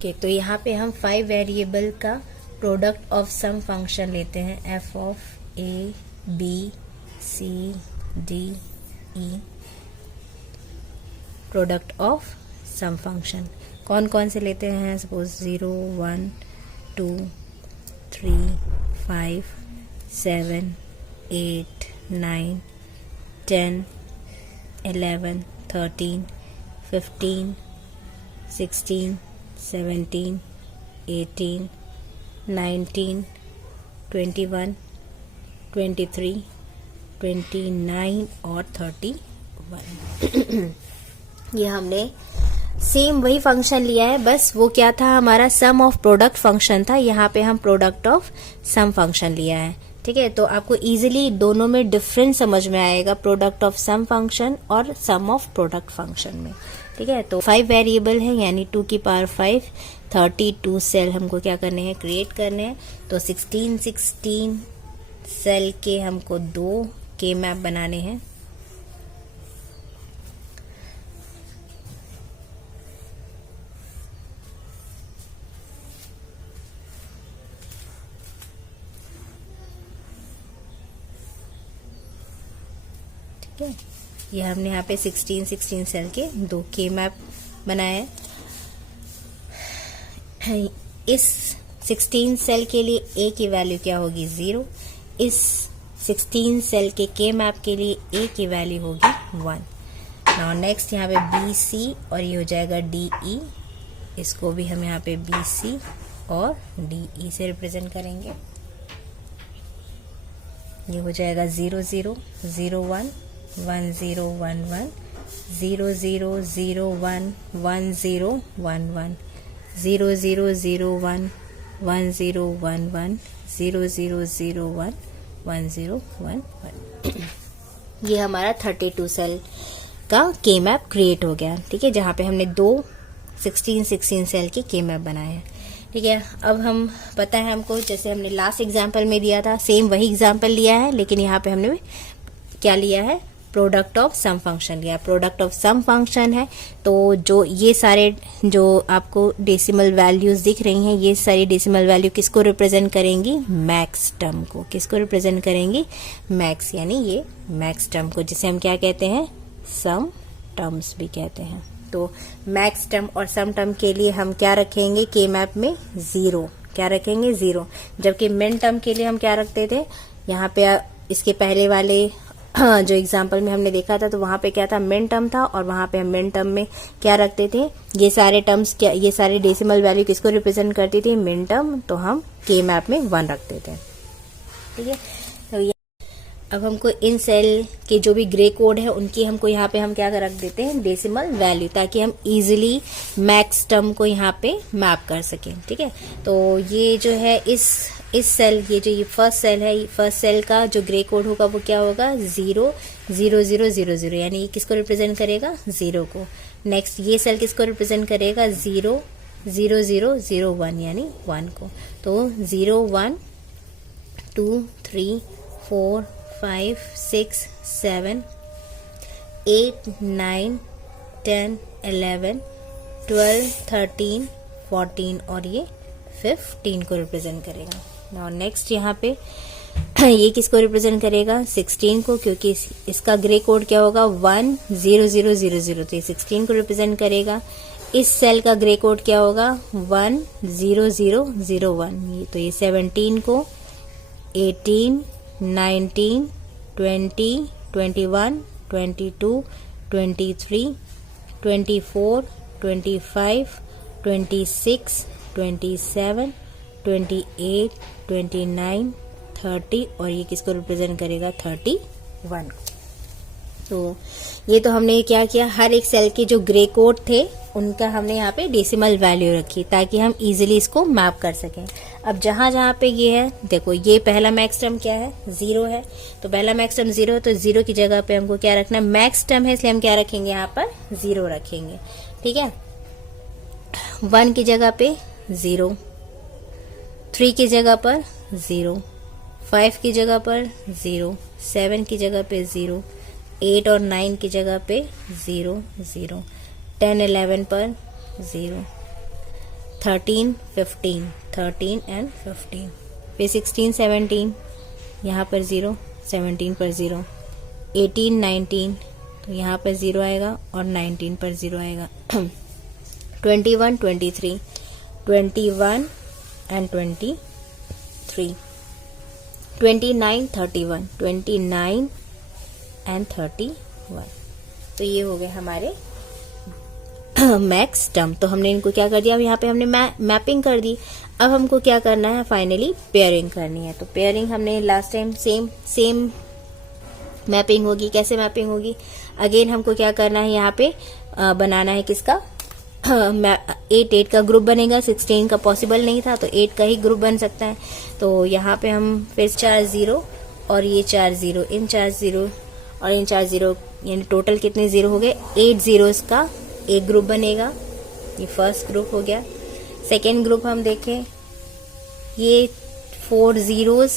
Okay, तो यहाँ पे हम 5 वेरिएबल का प्रोडक्ट ऑफ सम फंक्शन लेते हैं, F of A B C D E, product of sum function कौन कौन से लेते हैं? सपोज 0 1 2 3 5 7 8 9 10 11 13 15 16 17 18 19 21 23 29 और 31 ये हमने सेम वही फंक्शन लिया है, बस वो क्या था, हमारा सम ऑफ प्रोडक्ट फंक्शन था। यहाँ पे हम प्रोडक्ट ऑफ सम फंक्शन लिया है। ठीक है, तो आपको इजीली दोनों में डिफरेंस समझ में आएगा, प्रोडक्ट ऑफ सम फंक्शन और सम ऑफ प्रोडक्ट फंक्शन में। ठीक है, तो 5 वेरिएबल है यानी 2 की पावर 5, 32 सेल हमको क्या करने हैं, क्रिएट करने हैं। तो 16 सेल के हमको 2 के मैप बनाने हैं। ठीक है, ये हमने यहाँ पे 16 सेल के 2 के मैप बनाए हैं। इस 16 सेल के लिए ए की वैल्यू क्या होगी, 0। इस 16 सेल के मैप के लिए ए की वैल्यू होगी 1। नाउ नेक्स्ट यहाँ पे बी सी और ये हो जाएगा डी ई, इसको भी हम यहाँ पे बी सी और डी ई से रिप्रेजेंट करेंगे। ये हो जाएगा 0 0 0 1 1 0 1 1 0 0 0 1 1 0 1 1 0 0 0 1 1 0 1 1 0 0 0 1 1 0 1 1 ये हमारा 32 सेल का के मैप क्रिएट हो गया। ठीक है, जहाँ पे हमने 2 16 सेल के के मैप बनाए हैं। ठीक है, अब हम पता है हमको, जैसे हमने लास्ट एग्जाम्पल में दिया था, सेम वही एग्जाम्पल लिया है, लेकिन यहाँ पे हमने क्या लिया है, प्रोडक्ट ऑफ सम फंक्शन लिया। प्रोडक्ट ऑफ सम फंक्शन है तो जो ये सारे जो आपको डेसिमल वैल्यूज दिख रही हैं, ये सारी डेसिमल वैल्यू किसको रिप्रेजेंट करेंगी, मैक्स टर्म को। किसको रिप्रेजेंट करेंगी, मैक्स, यानी ये मैक्स टर्म को, जिसे हम क्या कहते हैं, सम टर्म्स भी कहते हैं। तो मैक्स टर्म और सम टर्म के लिए हम क्या रखेंगे, के मैप में 0, क्या रखेंगे, 0। जबकि मिन टर्म के लिए हम क्या रखते थे, यहाँ पे इसके पहले वाले जो एग्जाम्पल में हमने देखा था, तो वहां पे क्या था, मिन टर्म था, और वहां पे हम मिन टर्म में क्या रखते थे, ये सारे टर्म्स क्या, ये सारे डेसिमल वैल्यू किसको रिप्रेजेंट करती थी, मिन टर्म, तो हम के मैप में 1 रखते थे। ठीक है, तो अब हमको इन सेल के जो भी ग्रे कोड है उनकी हमको यहाँ पे हम क्या रख देते हैं, डेसिमल वैल्यू, ताकि हम इजीली मैक्स टर्म को यहाँ पे मैप कर सकें। ठीक है, तो ये जो है इस सेल, ये जो ये फर्स्ट सेल है, फर्स्ट सेल का जो ग्रे कोड होगा वो क्या होगा, 0 0 0 0 0, यानी ये किसको रिप्रेजेंट करेगा, 0 को। नेक्स्ट ये सेल किसको रिप्रेजेंट करेगा, 0 0 0 0 1, यानी 1 को। तो 0 1 2 3 4 5 6 7 8 9 10 11 12 13 14 और ये 15 को रिप्रेजेंट करेगा। नाउ नेक्स्ट यहाँ पे ये किसको रिप्रेजेंट करेगा, 16 को, क्योंकि इसका ग्रे कोड क्या होगा, 1 0 0 0 0, तो ये 16 को रिप्रेजेंट करेगा। इस सेल का ग्रे कोड क्या होगा, 1 0 0 0 1, तो ये 17 को, 18 19 20 21 22 23 24 25 26 27 28 29 30 और ये किसको रिप्रेजेंट करेगा, 31। तो ये तो हमने क्या किया, हर एक सेल के जो ग्रे कोड थे उनका हमने यहाँ पे डेसिमल वैल्यू रखी, ताकि हम इजीली इसको मैप कर सकें। अब जहां जहां पे ये है, देखो ये पहला मैक्स टर्म क्या है, 0 है, तो पहला मैक्स टर्म 0 है, तो 0 की जगह पे हमको क्या रखना है, मैक्स टर्म है, इसलिए हम क्या रखेंगे, यहाँ पर 0 रखेंगे। ठीक है, 1 की जगह पे 0, 3 की जगह पर 0, 5 की जगह पर 0, 7 की जगह पे 0, 8 और 9 की जगह पे 0 0, 10 11 पर 0, 13 15, 13 and 15, फिर 16 17, यहाँ पर 0, 17 पर 0, 18 19, तो यहाँ पर 0 आएगा और 19 पर 0 आएगा। 21 23, 21 and 23, 29 31, 29 and 31, तो ये हो गए हमारे मैक्स टर्म। तो हमने इनको क्या कर दिया, अब यहाँ पे हमने मैपिंग कर दी। अब हमको क्या करना है, फाइनली पेयरिंग करनी है। तो पेयरिंग हमने लास्ट टाइम सेम मैपिंग होगी। कैसे मैपिंग होगी, अगेन हमको क्या करना है, यहाँ पे बनाना है किसका, 8 का ग्रुप बनेगा। 16 का पॉसिबल नहीं था, तो 8 का ही ग्रुप बन सकता है। तो यहाँ पे हम फिर 4 0 और ये 4 0, इन 4 0 और इन 4 0, यानी टोटल कितने 0 हो गए, 8 zeros का एक ग्रुप बनेगा। ये फर्स्ट ग्रुप हो गया। सेकेंड ग्रुप हम देखें, ये 4 zeros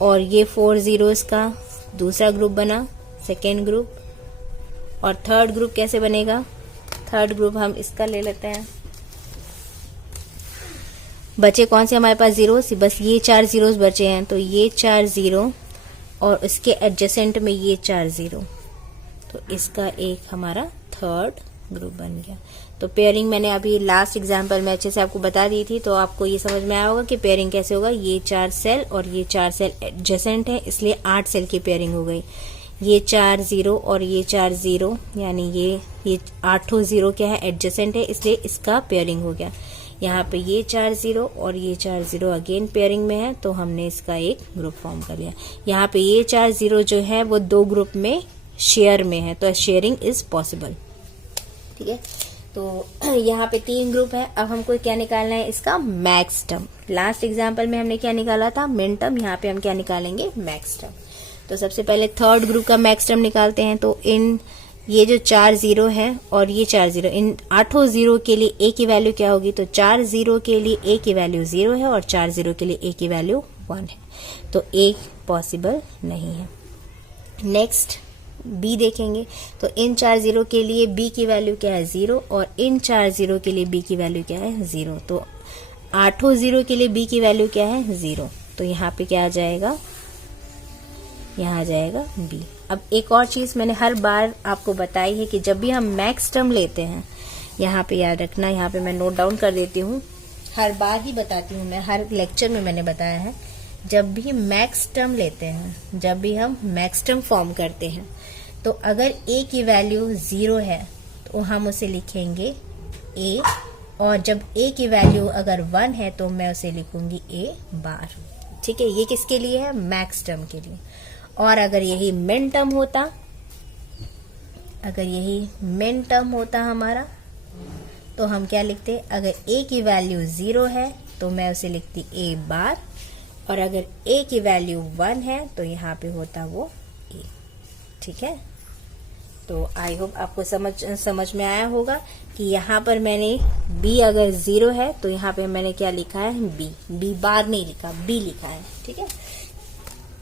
और ये 4 zeros का दूसरा ग्रुप बना, सेकेंड ग्रुप। और थर्ड ग्रुप कैसे बनेगा, थर्ड ग्रुप हम इसका ले लेते हैं। बचे कौन से हमारे पास जीरोस, बस ये 4 zeros बचे हैं। तो ये 4 0 और उसके एडजेसेंट में ये 4 0, तो इसका एक हमारा थर्ड ग्रुप बन गया। तो पेयरिंग मैंने अभी लास्ट एग्जांपल में अच्छे से आपको बता दी थी, तो आपको ये समझ में आया होगा कि पेयरिंग कैसे होगा। ये 4 सेल और ये 4 सेल एडजेसेंट है, इसलिए 8 सेल की पेयरिंग हो गई। ये 4 0 और ये 4 0, यानी ये 8 0 क्या है, एडजेसेंट है, इसलिए इसका पेयरिंग हो गया। यहाँ पे ये 4 0 और ये 4 0 अगेन पेयरिंग में है, तो हमने इसका एक ग्रुप फॉर्म कर लिया। यहाँ पे ये 4 0 जो है वो 2 ग्रुप में शेयर में है, तो शेयरिंग इज पॉसिबल। ठीक है, तो यहाँ पे 3 ग्रुप है। अब हमको क्या निकालना है, इसका मैक्स टर्म। लास्ट एग्जाम्पल में हमने क्या निकाला था, मिन टर्म। यहाँ पे हम क्या निकालेंगे, मैक्स टर्म। तो सबसे पहले थर्ड ग्रुप का मैक्स टर्म निकालते हैं। तो इन ये जो 4 0 है और ये 4 0, इन 8 0 के लिए a की वैल्यू क्या होगी, तो 4 0 के लिए a की वैल्यू 0 है और 4 0 के लिए a की वैल्यू 1 है, तो a पॉसिबल नहीं है। नेक्स्ट b देखेंगे, तो इन 4 0 के लिए b की वैल्यू क्या है, 0, और इन 4 0 के लिए b की वैल्यू क्या है, 0। तो 8 0 के लिए b की वैल्यू क्या है, 0। तो यहाँ पे क्या आ जाएगा, यहाँ आ जाएगा b। अब एक और चीज मैंने हर बार आपको बताई है कि जब भी हम मैक्स टर्म लेते हैं, यहाँ पे याद रखना, यहाँ पे मैं नोट डाउन कर देती हूँ, हर बार ही बताती हूँ मैं, हर लेक्चर में मैंने बताया है, जब भी मैक्स टर्म लेते हैं, जब भी हम मैक्स टर्म फॉर्म करते हैं, तो अगर a की वैल्यू 0 है तो हम उसे लिखेंगे a, और जब a की वैल्यू अगर 1 है तो मैं उसे लिखूंगी a बार। ठीक है, ये किसके लिए है, मैक्स टर्म के लिए। और अगर यही मिन टर्म होता, अगर यही मिन टर्म होता हमारा, तो हम क्या लिखते, अगर a की वैल्यू 0 है तो मैं उसे लिखती a बार, और अगर a की वैल्यू 1 है तो यहाँ पे होता वो a। ठीक है, तो आई होप आपको समझ में आया होगा कि यहाँ पर मैंने b अगर 0 है तो यहाँ पे मैंने क्या लिखा है, b बार नहीं लिखा, b लिखा है। ठीक है,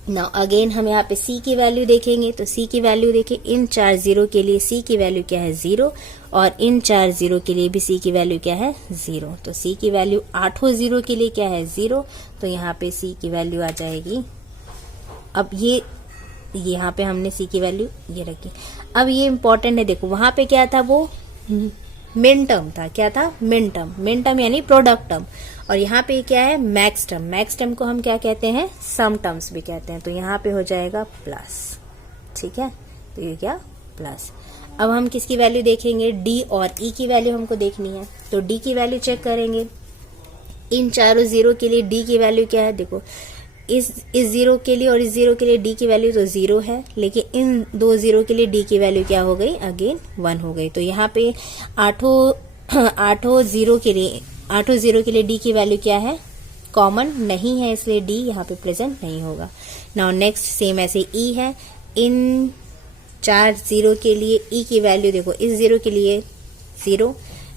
नाउ अगेन हम यहाँ पे c की वैल्यू देखेंगे। तो c की वैल्यू देखिए, इन 4 0 के लिए c की वैल्यू क्या है, 0, और इन 4 0 के लिए भी c की वैल्यू क्या है, 0। तो c की वैल्यू 8 0 के लिए क्या है, 0, तो यहाँ पे c की वैल्यू आ जाएगी। अब ये यहाँ पे हमने c की वैल्यू ये रखी। अब ये इंपॉर्टेंट है, देखो वहां पे क्या था, वो मिन टर्म था, क्या था, मिन टर्म यानी प्रोडक्ट टर्म, और यहाँ पे क्या है, मैक्स टर्म। मैक्स टर्म को हम क्या कहते हैं, सम टर्म्स भी कहते हैं। तो यहाँ पे हो जाएगा प्लस। ठीक है, तो ये क्या, प्लस। अब हम किसकी वैल्यू देखेंगे, d और e की वैल्यू हमको देखनी है। तो d की वैल्यू चेक करेंगे, इन चारों 0 के लिए d की वैल्यू क्या है, देखो इस 0 के लिए और इस 0 के लिए d की वैल्यू तो 0 है, लेकिन इन 2 0 के लिए d की वैल्यू क्या हो गई, अगेन 1 हो गई। तो यहाँ पे 8 0 के लिए d की वैल्यू क्या है, कॉमन नहीं है, इसलिए d यहाँ पे प्रेजेंट नहीं होगा। नाउ नेक्स्ट सेम ऐसे e है, इन 4 0 के लिए e की वैल्यू देखो, इस 0 के लिए 0,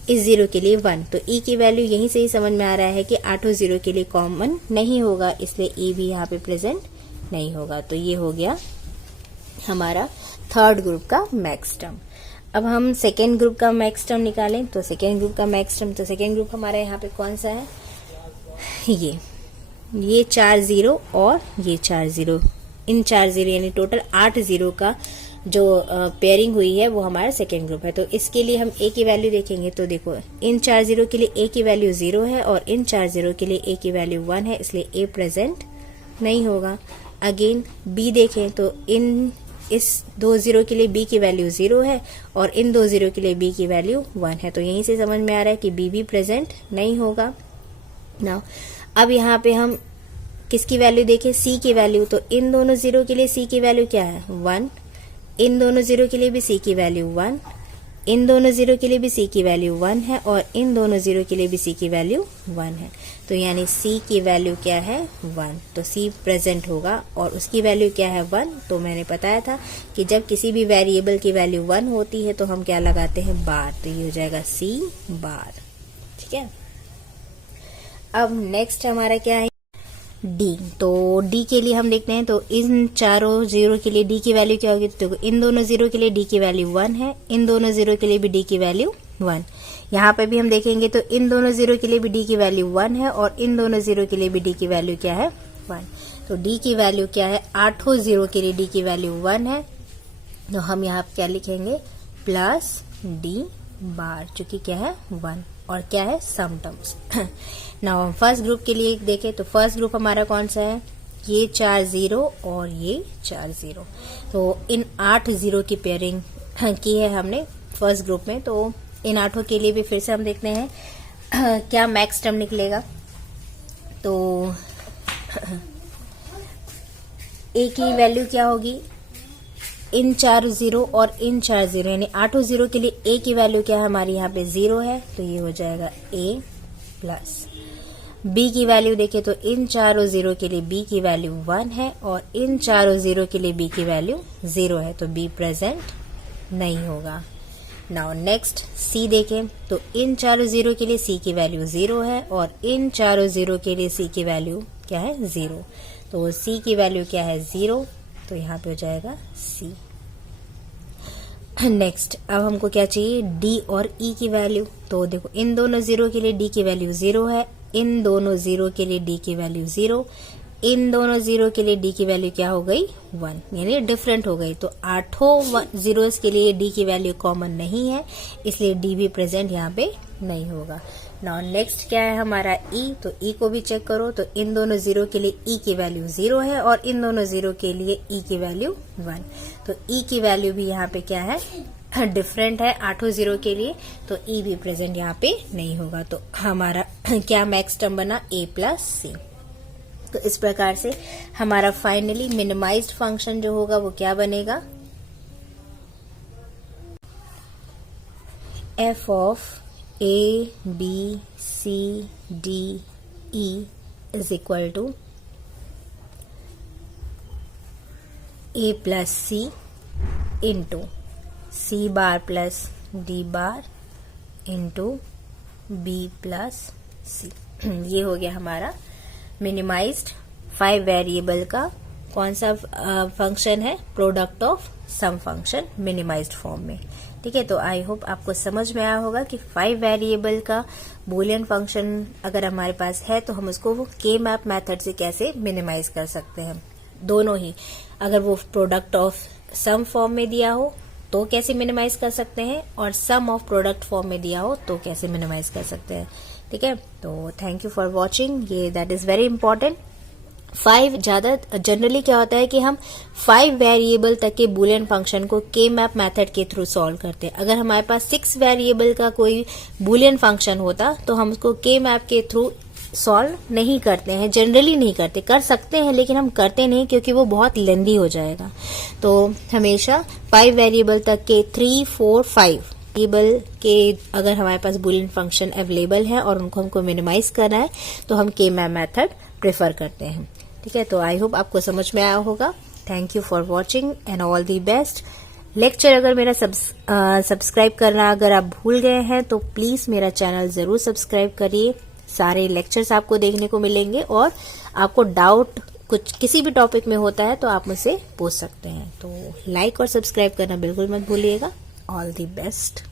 इस 0 के लिए 1, तो e की वैल्यू यहीं से ही समझ में आ रहा है कि 8 0 के लिए कॉमन नहीं होगा, इसलिए e भी यहाँ पे प्रेजेंट नहीं होगा। तो ये हो गया हमारा थर्ड ग्रुप का मैक्स टर्म। अब हम सेकेंड ग्रुप का मैक्स टर्म निकालें, तो सेकेंड ग्रुप का मैक्स टर्म, तो सेकेंड ग्रुप हमारा यहाँ पे कौन सा है, ये 4 0 और ये 4 0, इन 4 0 यानी टोटल 8 0 का जो पेयरिंग हुई है वो हमारा सेकेंड ग्रुप है। तो इसके लिए हम ए की वैल्यू देखेंगे, तो देखो इन 4 0 के लिए ए की वैल्यू 0 है और इन 4 0 के लिए ए की वैल्यू 1 है, इसलिए ए प्रेजेंट नहीं होगा। अगेन बी देखें तो इस 2 0 के लिए बी की वैल्यू 0 है और इन 2 0 के लिए बी की वैल्यू 1 है, तो यहीं से समझ में आ रहा है कि बी भी प्रेजेंट नहीं होगा। नाउ अब यहाँ पे हम किसकी वैल्यू देखें, सी की वैल्यू, तो इन दोनों 0 के लिए सी की वैल्यू क्या है 1, इन दोनों 0 के लिए भी सी की वैल्यू 1, इन दोनों 0 के लिए भी सी की वैल्यू 1 है और इन दोनों 0 के लिए भी सी की वैल्यू 1 है, तो यानी सी की वैल्यू क्या है 1, तो सी प्रेजेंट होगा और उसकी वैल्यू क्या है 1। तो मैंने बताया था कि जब किसी भी वेरिएबल की वैल्यू 1 होती है तो हम क्या लगाते हैं, बार, तो ये हो जाएगा सी बार। ठीक है, अब नेक्स्ट हमारा क्या है, डी। तो डी के लिए हम देखते हैं, तो इन चारों 0 के लिए डी की वैल्यू क्या होगी, तो इन दोनों 0 के लिए डी की वैल्यू 1 है, इन दोनों 0 के लिए भी डी की वैल्यू 1। यहाँ पे भी हम देखेंगे तो इन दोनों 0 के लिए भी डी की वैल्यू 1 है और इन दोनों 0 के लिए भी डी की वैल्यू क्या है 1। तो डी की वैल्यू क्या है, 8 0 के लिए डी की वैल्यू 1 है, तो हम यहाँ क्या लिखेंगे, प्लस डी बार, चूंकि क्या है 1 और क्या है सम टर्म्स। नाउ हम फर्स्ट ग्रुप के लिए देखें, तो फर्स्ट ग्रुप हमारा कौन सा है, ये 4 0 और ये 4 0, तो इन 8 0 की पेयरिंग की है हमने फर्स्ट ग्रुप में। तो इन 8 के लिए भी फिर से हम देखते हैं क्या मैक्स टर्म निकलेगा। तो ए की वैल्यू क्या होगी, इन 4 0 और इन 4 0, यानी 8 0 के लिए ए की वैल्यू क्या है हमारी यहाँ पे 0 है, तो ये हो जाएगा ए प्लस। बी की वैल्यू देखें तो इन 4 0 के लिए बी की वैल्यू 1 है और इन 4 0 के लिए बी की वैल्यू 0 है, तो बी प्रेजेंट नहीं होगा। नाउ नेक्स्ट सी देखें, तो इन 4 0 के लिए सी की वैल्यू 0 है और इन 4 0 के लिए सी की वैल्यू क्या है 0, तो सी की वैल्यू क्या है 0, तो यहाँ पे हो जाएगा सी। नेक्स्ट अब हमको क्या चाहिए, डी और ई की वैल्यू। तो देखो इन दोनों 0 के लिए डी की वैल्यू 0 है, इन दोनों 0 के लिए डी की वैल्यू 0, इन दोनों 0 के लिए डी की वैल्यू क्या हो गई 1, यानी डिफरेंट हो गई। तो 8 0s के लिए डी की वैल्यू कॉमन नहीं है, इसलिए डी भी प्रेजेंट यहाँ पे नहीं होगा। नाउ नेक्स्ट क्या है हमारा ई, तो ई को भी चेक करो, तो इन दोनों 0 के लिए ई की वैल्यू 0 है और इन दोनों 0 के लिए ई की वैल्यू 1, तो ई की वैल्यू भी यहाँ पे क्या है डिफरेंट है 8 0 के लिए, तो ई भी प्रेजेंट यहाँ पे नहीं होगा। तो हमारा क्या मैक्स टर्म बना, ए प्लस सी। तो इस प्रकार से हमारा फाइनली मिनिमाइज्ड फंक्शन जो होगा वो क्या बनेगा, F of A B C D E is equal to A plus C into C bar plus D bar into B plus C. ये हो गया हमारा मिनिमाइज्ड 5 वेरिएबल का कौन सा फंक्शन है, product of sum function minimised form में। ठीक है, तो आई होप आपको समझ में आया होगा कि 5 वेरिएबल का बूलियन फंक्शन अगर हमारे पास है तो हम उसको के मैप मेथड से कैसे मिनिमाइज कर सकते हैं। दोनों ही, अगर वो प्रोडक्ट ऑफ सम फॉर्म में दिया हो तो कैसे मिनिमाइज कर सकते हैं और सम ऑफ प्रोडक्ट फॉर्म में दिया हो तो कैसे मिनिमाइज कर सकते हैं। ठीक है, तो थैंक यू फॉर वॉचिंग, ये दैट इज वेरी इंपॉर्टेंट। 5 ज्यादा जनरली क्या होता है कि हम 5 वेरिएबल तक के बूलियन फंक्शन को के मैप मेथड के थ्रू सॉल्व करते हैं। अगर हमारे पास 6 वेरिएबल का कोई बूलियन फंक्शन होता तो हम उसको के मैप के थ्रू सॉल्व नहीं करते हैं, जनरली नहीं करते, कर सकते हैं लेकिन हम करते नहीं क्योंकि वो बहुत लेंदी हो जाएगा। तो हमेशा 5 वेरिएबल तक के 3, 4, 5 वेरिएबल के अगर हमारे पास बूलियन फंक्शन अवेलेबल है और उनको हमको मिनिमाइज करना है तो हम के मैप मेथड प्रेफर करते हैं। ठीक है, तो आई होप आपको समझ में आया होगा। Thank you for watching and all the best. Lecture अगर मेरा सब्सक्राइब करना अगर आप भूल गए हैं तो प्लीज मेरा चैनल जरूर सब्सक्राइब करिए। सारे लेक्चर्स आपको देखने को मिलेंगे और आपको डाउट कुछ किसी भी टॉपिक में होता है तो आप मुझसे पूछ सकते हैं। तो लाइक और सब्सक्राइब करना बिल्कुल मत भूलिएगा। All the best.